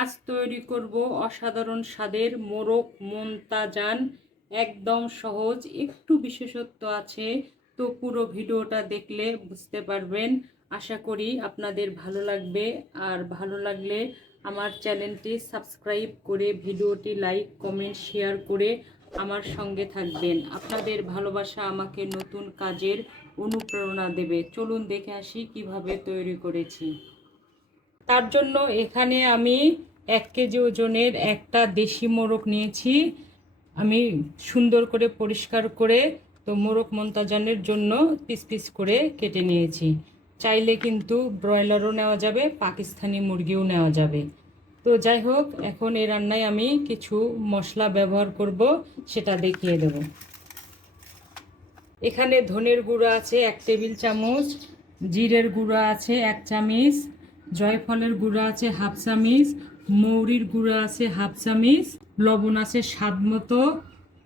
আজ তৈরি করব অসাধারণ স্বাদের মোরগ মোন্তাজান, একদম সহজ, একটু বিশেষত্ব আছে, তো পুরো ভিডিওটা দেখলে বুঝতে পারবেন। আশা করি আপনাদের ভালো লাগবে, আর ভালো লাগলে আমার চ্যানেলটি সাবস্ক্রাইব করে ভিডিওটি লাইক, কমেন্ট, শেয়ার করে আমার সঙ্গে থাকবেন। আপনাদের ভালোবাসা আমাকে নতুন কাজের অনুপ্রেরণা দেবে। চলুন দেখে আসি কীভাবে তৈরি করেছি। তার জন্য এখানে আমি এক কেজি ওজনের একটা দেশি মোরগ নিয়েছি। আমি সুন্দর করে পরিষ্কার করে তো মোরগ মন্তাজানের জন্য পিস পিস করে কেটে নিয়েছি। চাইলে কিন্তু ব্রয়লারও নেওয়া যাবে, পাকিস্তানি মুরগিও নেওয়া যাবে। তো যাই হোক, এখন এই রান্নায় আমি কিছু মশলা ব্যবহার করব, সেটা দেখিয়ে দেব। এখানে ধনের গুঁড়ো আছে এক টেবিল চামচ, জিরের গুঁড়ো আছে এক চামচ জয়ফলের গুঁড়ো আছে হাফ চামচ, মৌরির গুঁড়ো আছে হাফ চামচ, লবণ আছে স্বাদ মতো,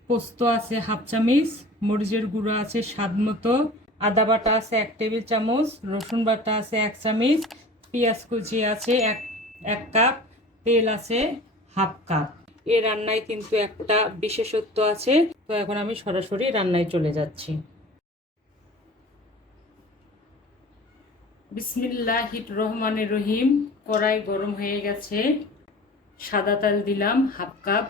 পোস্ত আছে হাফ চামচ, মরিচের গুঁড়ো আছে স্বাদ মতো, আদা বাটা আছে এক টেবিল চামচ, রসুন বাটা আছে এক চামচ, পেঁয়াজ কুচি আছে এক এক কাপ, তেল আছে হাফ কাপ। এই রান্নায় কিন্তু একটা বিশেষত্ব আছে, তো এখন আমি সরাসরি রান্নায় চলে যাচ্ছি। বিসমিল্লাহির রহমানের রহিম। কড়াই গরম হয়ে গেছে। সাদা তেল দিলাম, হাফ কাপ।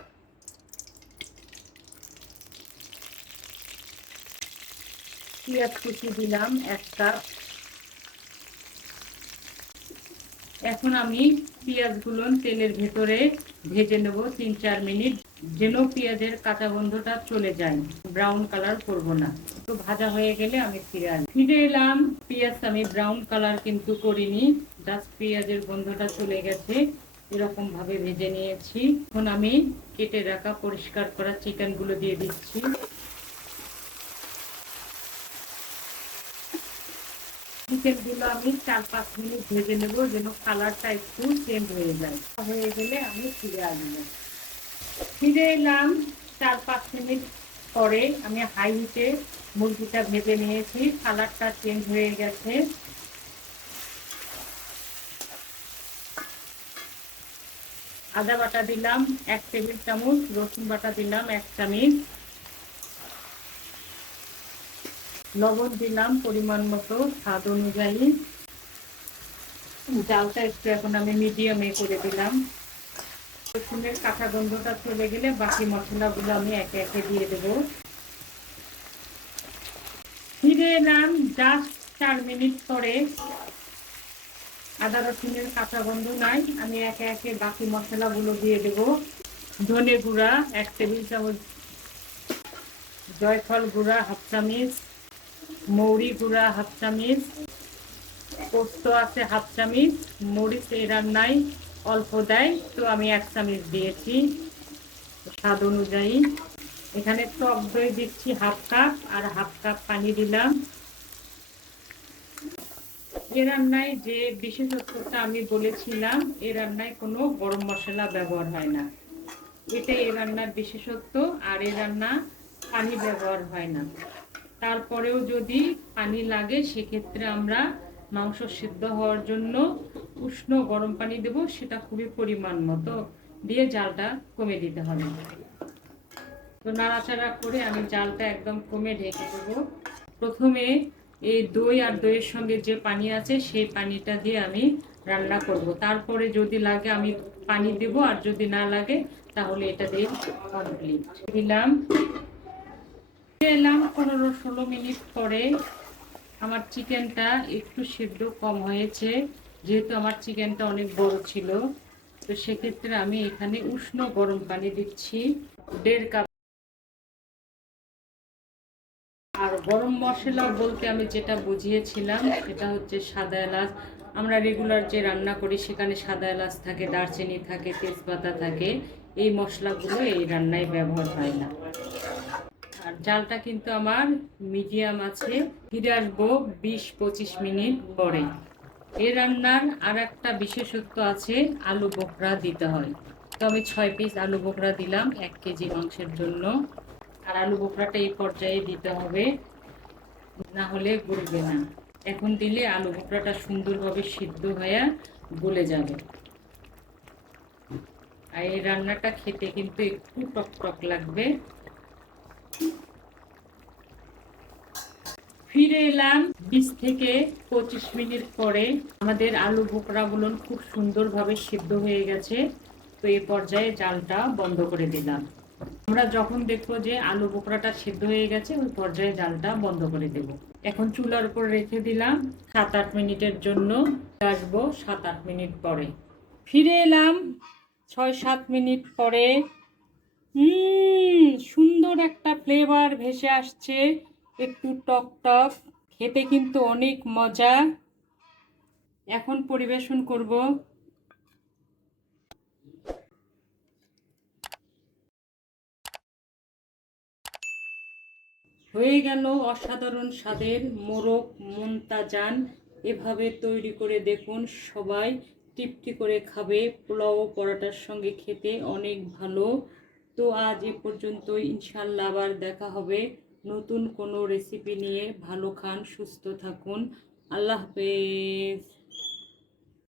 পেঁয়াজ কুচি দিলাম, এক কাপ। এখন আমি পেঁয়াজগুলো তেলের ভেতরে ভেজে নেব তিন চার মিনিট। যেন পেঁয়াজের কাঁচা গন্ধটা চলে যায়। ব্রাউন কালার করব না। তো ভাজা হয়ে গেলে আমি ফিরে আসি। ফিরে এলাম, পেঁয়াজ আমি ব্রাউন কালার কিন্তু করিনি জাস্ট পেঁয়াজের গন্ধটা চলে গেছে। এরকম ভাবে ভেজে নিয়েছি। এখন আমি কেটে রাখা পরিষ্কার করা চিকেনগুলো দিয়ে দিচ্ছি। চিকেনগুলো আমি চার পাঁচ মিনিট ভেজে নেব, যেন কালারটা একটু চেঞ্জ হয়ে যায়। হয়ে গেলে আমি ফিরে আসব। ফিরে এলাম চার পাঁচ মিনিট পরে। আমি হাই হিটে মুরগিটা ভেজে নিয়েছি, কালারটা চেঞ্জ হয়ে গেছে। আদা বাটা দিলাম, এক টেবিল চামচ, রসুন বাটা দিলাম, এক চামচ। লবণ দিলাম পরিমাণ মতো, স্বাদ অনুযায়ী। জালটা একটু এখন আমি মিডিয়ামে করে দিলাম। রসুনের কাঁচা গন্ধটা চলে গেলে বাকি মশলাগুলো আমি একে একে দিয়ে দেব। ফিরে এলাম জাস্ট চার মিনিট পরে। আদা রসুনের কাঁচা গন্ধ নাই, আমি একে একে বাকি মশলাগুলো দিয়ে দেব। ধনে গুঁড়া, এক টেবিল চামচ জয়ফল গুঁড়া, হাফ চামচ মৌরি গুঁড়া, হাফ চামচ পোস্ত আছে, হাফ চামচ, মরিচ এই রান্নায় অল্প দেয়। তো আমি এক চামচ দিয়েছি স্বাদ অনুযায়ী। এখানে টক দই দিচ্ছি হাফ কাপ আর হাফ কাপ পানি দিলাম। এ রান্নায় যে বিশেষত্বটা আমি বলেছিলাম, এ রান্নায় কোনো গরম মশলা ব্যবহার হয় না। এটা এ রান্নার বিশেষত্ব, আর এ রান্না পানি ব্যবহার হয় না। তারপরেও যদি পানি লাগে, সেক্ষেত্রে আমরা মাংস সিদ্ধ হওয়ার জন্য উষ্ণ গরম পানি দেব, সেটা খুবই পরিমাণ মতো দিয়ে জালটা কমে দিতে হবে। তো নাড়াচাড়া করে আমি জালটা একদম কমে ঢেকে দেবো। প্রথমে এই দই আর দইয়ের সঙ্গে যে পানি আছে, সেই পানিটা দিয়ে আমি রান্না করব। তারপরে যদি লাগে আমি পানি দেব, আর যদি না লাগে, তাহলে এটা দিয়ে কমপ্লিট দিলাম। এলাম পনেরো ষোলো মিনিট পরে আমার চিকেনটা একটু সিদ্ধ কম হয়েছে। যেহেতু আমার চিকেনটা অনেক বড় ছিল, তো সেক্ষেত্রে আমি এখানে উষ্ণ গরম পানি দিচ্ছি, দেড় কাপ। আর গরম মশলা বলতে আমি যেটা বুঝিয়েছিলাম, সেটা হচ্ছে সাদা এলাচ। আমরা রেগুলার যে রান্না করি, সেখানে সাদা এলাচ থাকে, দারচিনি থাকে, তেজপাতা থাকে। এই মশলাগুলো এই রান্নায় ব্যবহার হয় না। আর জালটা কিন্তু আমার মিডিয়াম আছে, ফিরে আসব বিশ পঁচিশ মিনিট পরে। এ রান্নার আর একটা বিশেষত্ব আছে, আলু বোকরা দিতে হয়। তো আমি ছয় পিস আলু বোকরা দিলাম, এক কেজি মাংসের জন্য। আর আলু বোকরাটা এই পর্যায়ে দিতে হবে, না হলে গলবে না। এখন দিলে আলু বোকরাটা সুন্দরভাবে সিদ্ধ হয়ে গলে যাবে। আর এই রান্নাটা খেতে কিন্তু একটু টক টক লাগবে। ফিরে এলাম বিশ থেকে পঁচিশ মিনিট পরে। আমাদের আলু বোকরাগুলো খুব সুন্দরভাবে সিদ্ধ হয়ে গেছে। তো এই পর্যায়ে জালটা বন্ধ করে দিলাম। আমরা যখন দেখব যে আলু বোকরাটা সিদ্ধ হয়ে গেছে, ওই পর্যায়ে জালটা বন্ধ করে দেব। এখন চুলার উপর রেখে দিলাম সাত আট মিনিটের জন্য। আসব সাত আট মিনিট পরে। ফিরে এলাম ছয় সাত মিনিট পরে। সুন্দর একটা ফ্লেভার ভেসে আসছে। একটু টক টক, খেতে কিন্তু অনেক মজা। এখন পরিবেশন করব। হয়ে গেল অসাধারণ স্বাদের মোরগ মুনতাজান। এভাবে তৈরি করে দেখুন সবাই। তৃপ্তি করে খাবে। পোলাও পরোটার সঙ্গে খেতে অনেক ভালো। তো আজ এ পর্যন্তই। ইনশাল্লাহ আবার দেখা হবে। নতুন কোনো রেসিপি নিয়ে ভালো খান সুস্থ থাকুন। আল্লাহ হাফেজ।